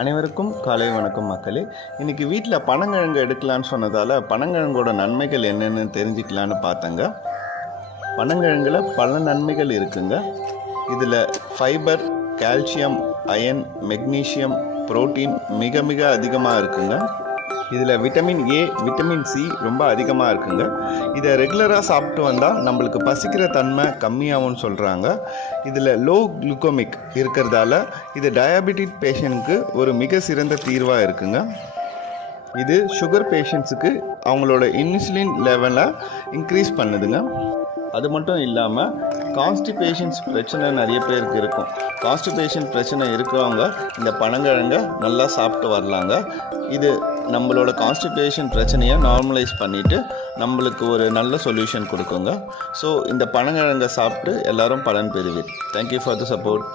அனைவருக்கும் காலை வணக்கம் மக்களே. இன்றைக்கி வீட்டில் பனங்கிழங்கு எடுக்கலான்னு சொன்னதால் பனங்கிழங்கோட நன்மைகள் என்னென்னு தெரிஞ்சுக்கலான்னு பார்த்தங்க. பனங்கிழங்குல பல நன்மைகள் இருக்குங்க. இதில் fibre, calcium, iron, magnesium, protein மிக மிக அதிகமாக இருக்குங்க. இதில் விட்டமின் ஏ, விட்டமின் சி ரொம்ப அதிகமாக இருக்குங்க. இதை ரெகுலராக சாப்பிட்டு வந்தால் நம்மளுக்கு பசிக்கிற தன்மை கம்மியாகும்னு சொல்கிறாங்க. இதில் லோ குளுக்கோமிக் இருக்கிறதால இது டயபெட்டிக் பேஷண்ட்க்கு ஒரு மிக சிறந்த தீர்வாக இருக்குங்க. இது சுகர் பேஷண்ட்ஸுக்கு அவங்களோட இன்சுலின் லெவலை இன்க்ரீஸ் பண்ணுதுங்க. அது மட்டும் இல்லாமல் கான்ஸ்டிபேஷன்ஸ் பிரச்சனை நிறைய பேருக்கு இருக்கும். கான்ஸ்டிபேஷன் பிரச்சனை இருக்கிறவங்க இந்த பனங்கிழங்கை நல்லா சாப்பிட்டு வரலாங்க. இது நம்மளோட கான்ஸ்டிபேஷன் பிரச்சனையை நார்மலைஸ் பண்ணிவிட்டு நம்மளுக்கு ஒரு நல்ல சொல்யூஷன் கொடுக்குங்க. ஸோ இந்த பனங்கிழங்கை சாப்பிட்டு எல்லோரும் பலன் பெறுவீர். Thank you for the support.